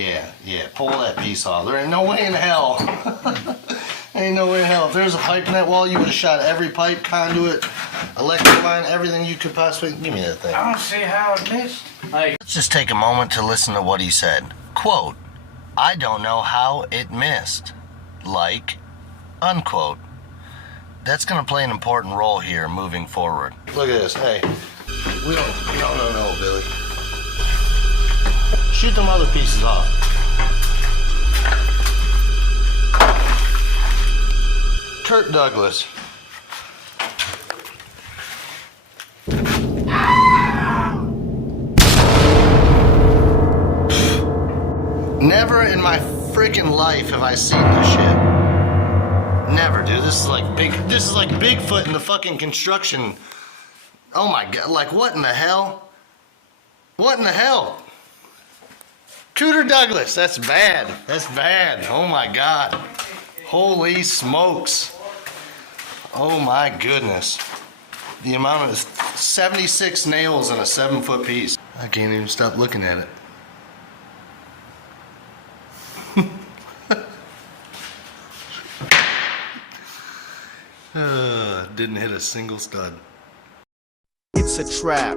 Yeah, pull that piece off. There ain't no way in hell. Ain't no way in hell. If there's a pipe in that wall, you would have shot every pipe, conduit, electric line, everything you could possibly. Give me that thing. I don't see how it missed. Hey. Let's just take a moment to listen to what he said. Quote, I don't know how it missed. Like, unquote. That's going to play an important role here moving forward. Look at this. Hey, no, Billy. Shoot them other pieces off. Kirk Douglas. Never in my freaking life have I seen this shit. Never, dude. This is like Bigfoot in the fucking construction. Oh my god, like what in the hell? What in the hell? Cooter Douglas, that's bad. That's bad. Oh my god. Holy smokes. Oh my goodness. The amount of 76 nails in a 7-foot piece. I can't even stop looking at it. Didn't hit a single stud. It's a trap.